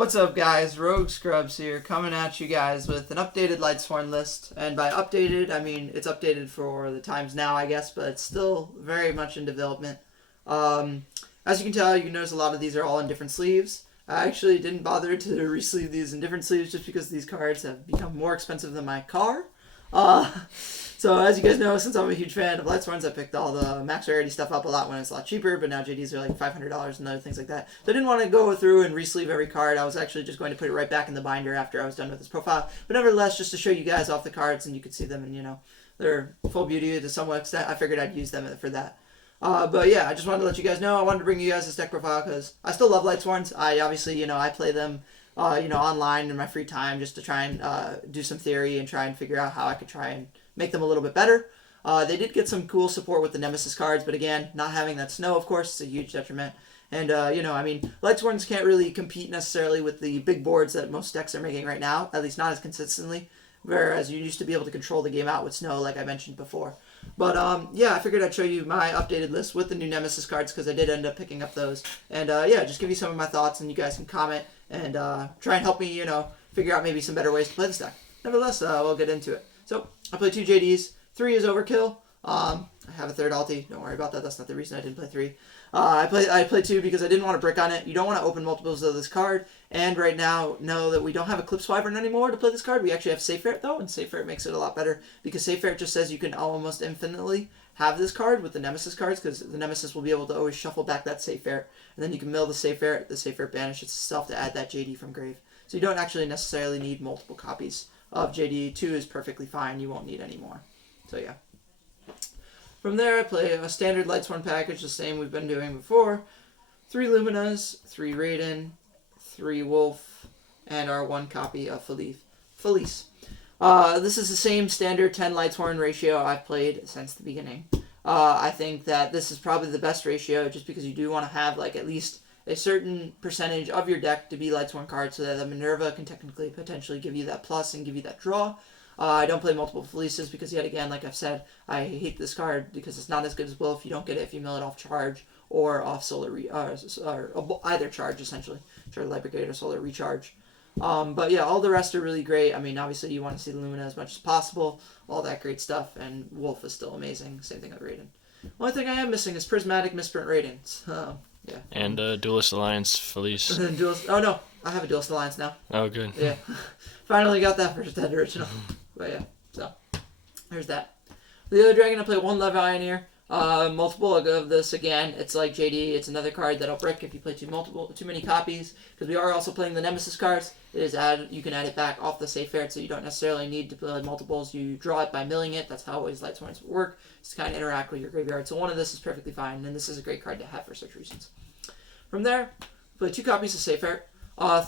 What's up, guys? Rogue Scrubs here, coming at you guys with an updated Lightsworn list. And by updated, I mean it's updated for the times now, I guess, but it's still very much in development. As you can tell, you can notice a lot of these are all in different sleeves. I actually didn't bother to re-sleeve these in different sleeves just because these cards have become more expensive than my car. So as you guys know, since I'm a huge fan of Lightsworns, I picked all the max rarity stuff up a lot when it's a lot cheaper, but now JDs are like $500 and other things like that. So I didn't want to go through and re-sleeve every card. I was actually just going to put it right back in the binder after I was done with this profile. But nevertheless, just to show you guys off the cards and you could see them and, you know, their full beauty to some extent, I figured I'd use them for that. But yeah, I just wanted to let you guys know. I wanted to bring you guys this deck profile because I still love Lightsworns. I obviously, I play them, online in my free time just to try and do some theory and try and figure out how I could try and make them a little bit better. They did get some cool support with the Nemesis cards, but again, not having that snow, of course, is a huge detriment. And, Lightsworns can't really compete necessarily with the big boards that most decks are making right now, at least not as consistently, whereas you used to be able to control the game out with snow, like I mentioned before. But, I figured I'd show you my updated list with the new Nemesis cards, because I did end up picking up those. And, just give you some of my thoughts, and you guys can comment and try and help me, figure out maybe some better ways to play this deck. Nevertheless, we'll get into it. So, I play 2 JDs. 3 is overkill. I have a third ulti. Don't worry about that. That's not the reason I didn't play 3. I played 2 because I didn't want to brick on it. You don't want to open multiples of this card. And right now, know that we don't have Eclipse Wyvern anymore to play this card. We actually have Safe Ferret, though, and Safe Ferret makes it a lot better because Safe Ferret just says you can almost infinitely have this card with the Nemesis cards because the Nemesis will be able to always shuffle back that Safe Ferret. And then you can mill the Safe Ferret banishes itself to add that JD from grave. So you don't actually necessarily need multiple copies of JD. 2 is perfectly fine. You won't need any more. So yeah. From there, I play a standard Lightsworn package, the same we've been doing before. 3 Luminas, 3 Raiden, 3 Wolf, and our 1 copy of Felice. This is the same standard 10 Lightsworn ratio I've played since the beginning. I think that this is probably the best ratio just because you do want to have like at least a certain percentage of your deck to be Lightsworn cards so that the Minerva can technically potentially give you that plus and give you that draw. I don't play multiple Felices because, yet again, like I've said, I hate this card because it's not as good as Wolf. You don't get it if you mill it off charge or off solar or either charge, essentially. Charge Light Brigade or solar recharge. But yeah, all the rest are really great. I mean, obviously, you want to see the Lumina as much as possible. All that great stuff. And Wolf is still amazing. Same thing with Raiden. Only thing I am missing is Prismatic Misprint Raiden. So, yeah. And Duelist Alliance Felice. Oh, no. I have a Duelist Alliance now. Oh, good. Yeah. Finally got that first dead original. But yeah, so there's that. The other dragon, I play 1 Levianeer. Multiple of this again. It's like JD. It's another card that'll brick if you play too many copies. Because we are also playing the Nemesis cards. It is you can add it back off the Safe Ferret, so you don't necessarily need to play multiples. You draw it by milling it. That's how always Lightsworns work. Just kind of interact with your graveyard. So one of this is perfectly fine, and this is a great card to have for such reasons. From there, play 2 copies of Safe Ferret.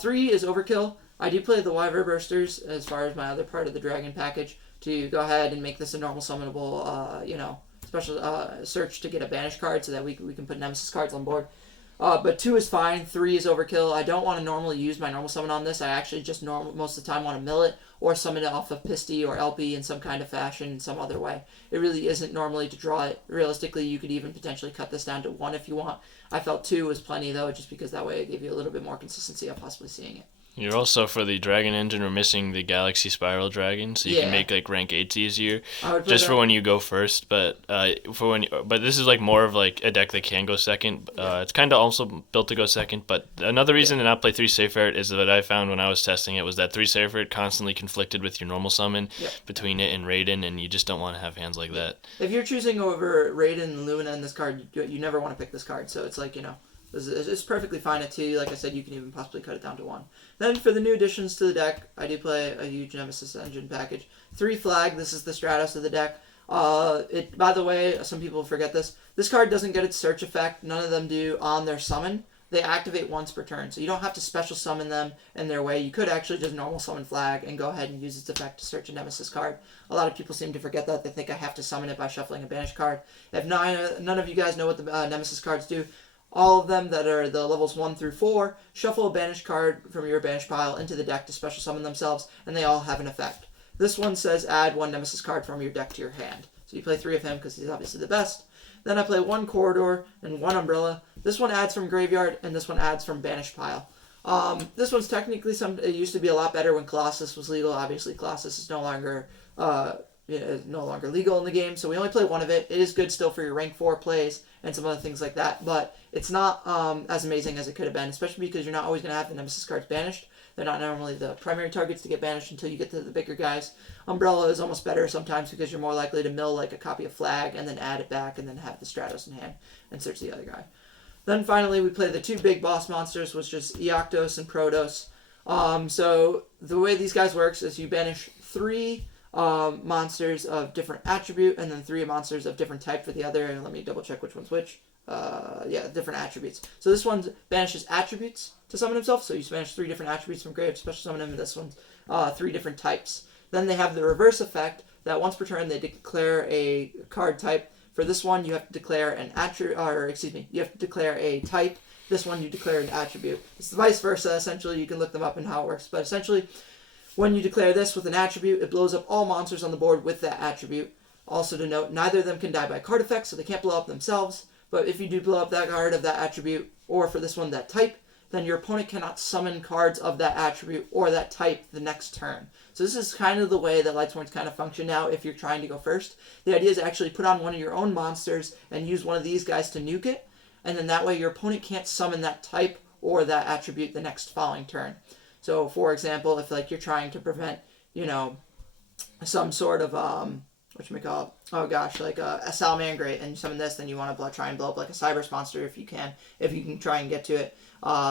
3 is overkill. I do play the Wyvern Bursters as far as my other part of the Dragon package to go ahead and make this a normal summonable, special search to get a banish card so that we can put Nemesis cards on board. But 2 is fine. 3 is overkill. I don't want to normally use my normal summon on this. I actually just most of the time want to mill it or summon it off of Pisty or LP in some kind of fashion in some other way. It really isn't normally to draw it. Realistically, you could even potentially cut this down to 1 if you want. I felt 2 was plenty, though, just because that way it gave you a little bit more consistency of possibly seeing it. You're also, for the Dragon Engine, we're missing the Galaxy Spiral Dragon, so you can make like rank 8s easier, just for when you go first. But but this is like more of like a deck that can go second. It's kind of also built to go second. But another reason to not play 3 Safe Ferret is that I found when I was testing it was that 3 Safe Ferret constantly conflicted with your normal summon between it and Raiden, and you just don't want to have hands like that. If you're choosing over Raiden and Lumina in this card, you never want to pick this card. So it's like, it's perfectly fine at 2. Like I said, you can even possibly cut it down to 1. Then for the new additions to the deck, I do play a huge Nemesis Engine package. 3 Flag, this is the Stratos of the deck. By the way, some people forget this. This card doesn't get its search effect. None of them do on their summon. They activate once per turn, so you don't have to special summon them in their way. You could actually just normal summon Flag and go ahead and use its effect to search a Nemesis card. A lot of people seem to forget that. They think I have to summon it by shuffling a banish card. If none of you guys know what the Nemesis cards do, all of them that are the levels 1 through 4, shuffle a banish card from your banish pile into the deck to special summon themselves, and they all have an effect. This one says add 1 Nemesis card from your deck to your hand. So you play 3 of him because he's obviously the best. Then I play 1 Corridor and 1 Umbrella. This one adds from Graveyard, and this one adds from Banish Pile. This one's technically it used to be a lot better when Colossus was legal. Obviously, Colossus is no longer legal in the game, so we only play one of it. It is good still for your rank 4 plays and some other things like that, but it's not as amazing as it could have been, especially because you're not always going to have the Nemesis cards banished. They're not normally the primary targets to get banished until you get to the bigger guys. Umbrella is almost better sometimes because you're more likely to mill like a copy of Flag and then add it back and then have the Stratos in hand and search the other guy. Then finally we play the 2 big boss monsters, which is Icatos and Protos. So the way these guys works is you banish 3 monsters of different attribute and then 3 monsters of different type for the other. And let me double check which one's which. Different attributes. So this one banishes attributes to summon himself. So you banish 3 different attributes from grave, special summon him, and this one's 3 different types. Then they have the reverse effect that once per turn they declare a card type. For this one, you have to declare you have to declare a type. This one, you declare an attribute. It's the vice versa, essentially. You can look them up and how it works. But essentially, when you declare this with an attribute, it blows up all monsters on the board with that attribute. Also to note, neither of them can die by card effects, so they can't blow up themselves. But if you do blow up that card of that attribute, or for this one, that type, then your opponent cannot summon cards of that attribute or that type the next turn. So this is kind of the way that Lightsworns kind of function now if you're trying to go first. The idea is to actually put on one of your own monsters and use one of these guys to nuke it, and then that way your opponent can't summon that type or that attribute the next following turn. So for example, if like you're trying to prevent, some sort of like a Salamangreat and you summon this, then you want to try and blow up like a Cybers monster if you can try and get to it,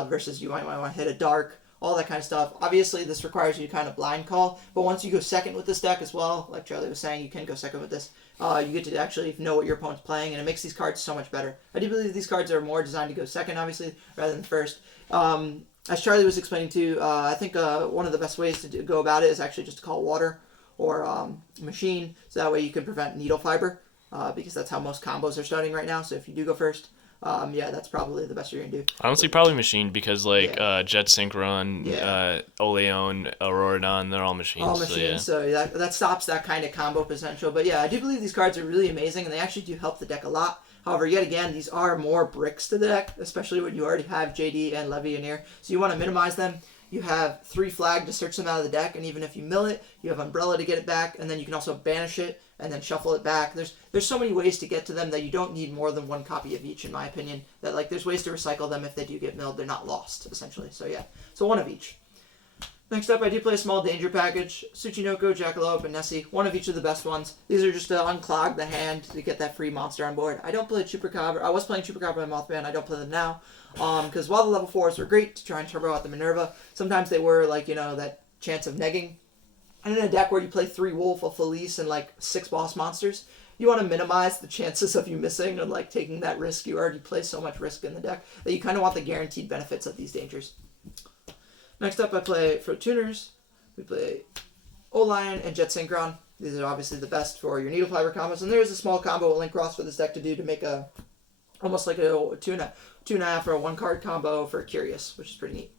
versus you might want to hit a Dark, all that kind of stuff. Obviously, this requires you to kind of blind call, but once you go second with this deck as well, like Charlie was saying, you can go second with this. You get to actually know what your opponent's playing, and it makes these cards so much better. I do believe these cards are more designed to go second, obviously, rather than first. As Charlie was explaining too, I think one of the best ways to go about it is actually just to call water or machine, so that way you can prevent needle fiber, because that's how most combos are starting right now. So if you do go first, that's probably the best you're gonna do. Honestly, probably machine, because Jet Synchron, Oleon, Auroradon, they're all machines. All machines, so that stops that kind of combo potential. But yeah, I do believe these cards are really amazing, and they actually do help the deck a lot. However, yet again, these are more bricks to the deck, especially when you already have JD and Levianeer. So you want to minimize them. You have 3 Flag to search them out of the deck, and even if you mill it, you have Umbrella to get it back, and then you can also banish it and then shuffle it back. There's so many ways to get to them that you don't need more than 1 copy of each, in my opinion. That there's ways to recycle them if they do get milled. They're not lost, essentially. So yeah, so 1 of each. Next up, I do play a small danger package. Tsuchinoko, Jackalope, and Nessie. 1 of each of the best ones. These are just to unclog the hand to get that free monster on board. I don't play Chupacabra. I was playing Chupacabra and Mothman. I don't play them now. Because while the level 4s were great to try and turbo out the Minerva, sometimes they were that chance of negging. And in a deck where you play 3 Wolf, a Felice, and 6 boss monsters, you want to minimize the chances of you missing and taking that risk. You already play so much risk in the deck that you kind of want the guaranteed benefits of these dangers. Next up, I play for tuners. We play Olion and Jet Synchron. These are obviously the best for your needle fiber combos. And there is a small combo with Link Cross for this deck to do to make almost like a 2.5 or a 1 card combo for Curious, which is pretty neat.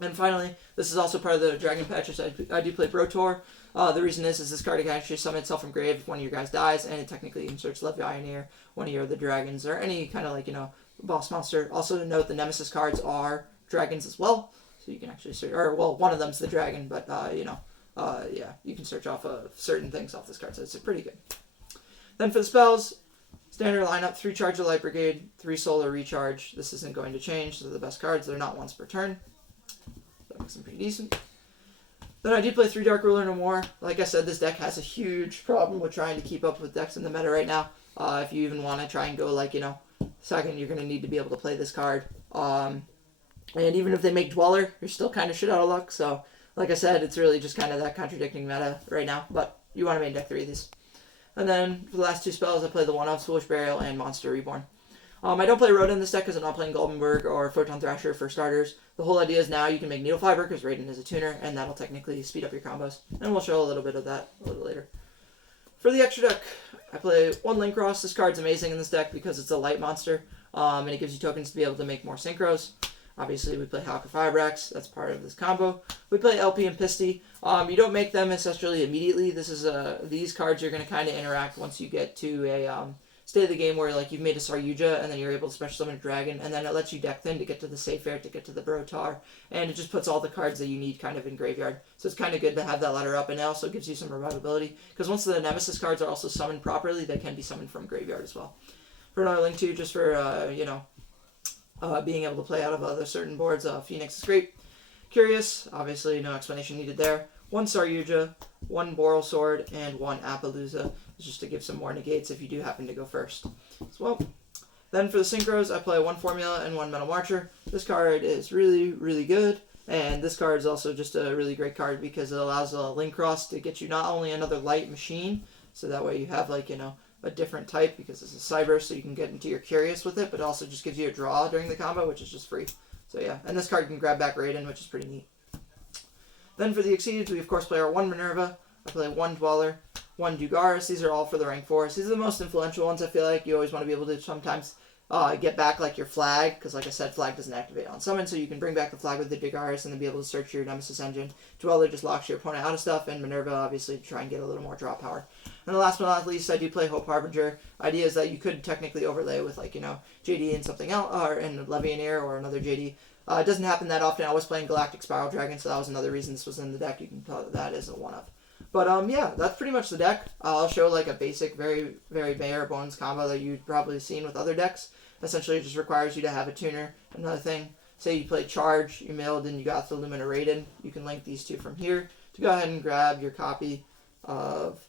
And finally, this is also part of the Dragon Patches. I do play Brotor. The reason is this card can actually summon itself from grave if one of your guys dies, and it technically inserts Levianeer, one of your other dragons, or any kind of boss monster. Also to note, the Nemesis cards are dragons as well. So you can actually search, one of them's the dragon, but you can search off of certain things off this card, so it's pretty good. Then for the spells, standard lineup: 3 Charge of Light Brigade, 3 Solar Recharge. This isn't going to change. They're the best cards. They're not once per turn. That makes them pretty decent. Then I did play 3 Dark Ruler No More. Like I said, this deck has a huge problem with trying to keep up with decks in the meta right now. If you even want to try and go second, you're going to need to be able to play this card. And even if they make Dweller, you're still kind of shit out of luck. So, like I said, it's really just kind of that contradicting meta right now. But you want to main deck 3 of these. And then for the last 2 spells, I play the 1-off Foolish Burial and Monster Reborn. I don't play Rhoda in this deck because I'm not playing Goldenberg or Photon Thrasher for starters. The whole idea is now you can make Needle Fiber because Raiden is a tuner, and that'll technically speed up your combos. And we'll show a little bit of that a little later. For the extra deck, I play 1 Link Cross. This card's amazing in this deck because it's a light monster, and it gives you tokens to be able to make more synchros. Obviously, we play Hawk of Firebrax. That's part of this combo. We play LP and Pisty. You don't make them ancestrally immediately. These cards are going to kind of interact once you get to state of the game where like you've made a Saryuja and then you're able to special summon a dragon, and then it lets you deck thin to get to the safe air, to get to the Brotar, and it just puts all the cards that you need kind of in graveyard. So it's kind of good to have that ladder up, and it also gives you some revivability, because once the Nemesis cards are also summoned properly, they can be summoned from graveyard as well. For another link too, just for being able to play out of other certain boards, Phoenix is great. Curious, obviously no explanation needed there. 1 Saryuja, 1 Boral Sword, and 1 Appaloosa, just to give some more negates if you do happen to go first as well. Then for the Synchros, I play 1 Formula and 1 Metal Marcher. This card is really, really good, and this card is also just a really great card because it allows a Link Cross to get you not only another light machine, so that way you have like, a different type because it's a cyber, so you can get into your Curious with it, but it also just gives you a draw during the combo, which is just free. So yeah, and this card can grab back Raiden, which is pretty neat. Then for the Exceeds, we of course play our 1 Minerva. I play 1 Dweller, 1 Dugaris. These are all for the rank 4s. These are the most influential ones, I feel like. You always want to be able to sometimes get back like your flag, because like I said, flag doesn't activate on summon, so you can bring back the flag with the Dugaris and then be able to search your Nemesis Engine. Dweller just locks your opponent out of stuff, and Minerva obviously to try and get a little more draw power. And the last but not least, I do play Hope Harbinger. Idea is that you could technically overlay with like, JD and something else, or in Levianeer or another JD. It doesn't happen that often. I was playing Galactic Spiral Dragon, so that was another reason this was in the deck. You can tell that is a 1-up. But yeah, that's pretty much the deck. I'll show like a basic, very, very bare bones combo that you've probably seen with other decks. Essentially, it just requires you to have a tuner. Another thing, say you play Charge, you milled, and you got the Lumina Raiden. You can link these two from here to go ahead and grab your copy of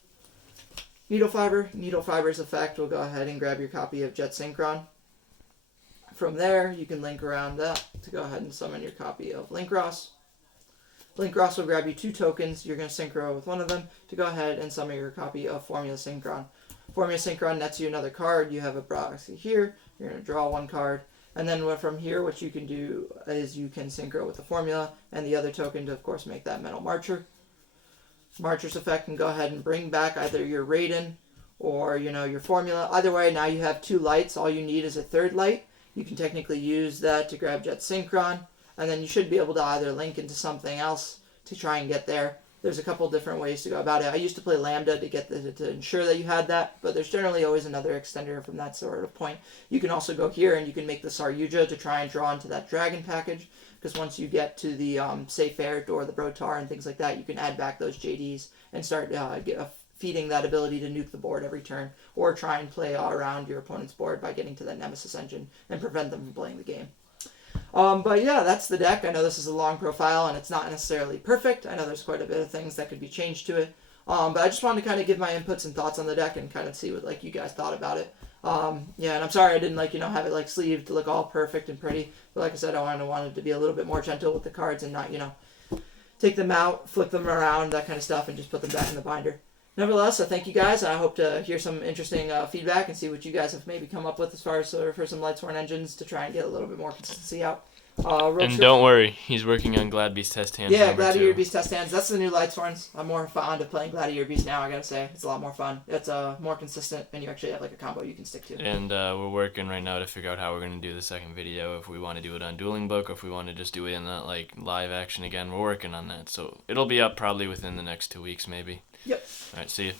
Needle Fiber. Needle Fiber's effect will go ahead and grab your copy of Jet Synchron. From there, you can link around that to go ahead and summon your copy of Link Ross. Link Ross will grab you 2 tokens. You're going to Synchro with one of them to go ahead and summon your copy of Formula Synchron. Formula Synchron nets you another card. You have a proxy here. You're going to draw 1 card. And then from here, what you can do is you can Synchro with the Formula and the other token to, of course, make that Metal Marcher. Marcher's effect can go ahead and bring back either your Raiden or, your Formula. Either way, now you have 2 lights. All you need is a 3rd light. You can technically use that to grab Jet Synchron, and then you should be able to either link into something else to try and get there. There's a couple different ways to go about it. I used to play Lambda to get to ensure that you had that, but there's generally always another extender from that sort of point. You can also go here and you can make the Saryuja to try and draw into that dragon package, because once you get to the safe air door, the Brotar and things like that, you can add back those JDs and start feeding that ability to nuke the board every turn, or try and play around your opponent's board by getting to that Nemesis Engine and prevent them from playing the game. But yeah, that's the deck. I know this is a long profile and it's not necessarily perfect. I know there's quite a bit of things that could be changed to it. But I just wanted to kind of give my inputs and thoughts on the deck and kind of see what you guys thought about it. Yeah, and I'm sorry I didn't have it sleeved to look all perfect and pretty. But like I said, I wanted to be a little bit more gentle with the cards and not, take them out, flip them around, that kind of stuff, and just put them back in the binder. Nevertheless, I thank you guys, and I hope to hear some interesting feedback and see what you guys have maybe come up with as far as for some Lightsworn engines to try and get a little bit more consistency out. And don't worry, he's working on Glad-Beast Test Hands. Yeah, Gladiator Beast Test Hands. That's the new Lightsworns. I'm more fond of playing Gladiator Beast now, I gotta say. It's a lot more fun. It's more consistent, and you actually have a combo you can stick to. And we're working right now to figure out how we're going to do the second video, if we want to do it on Dueling Book, or if we want to just do it in that live action again. We're working on that, so it'll be up probably within the next 2 weeks maybe. Yep. Alright, see you.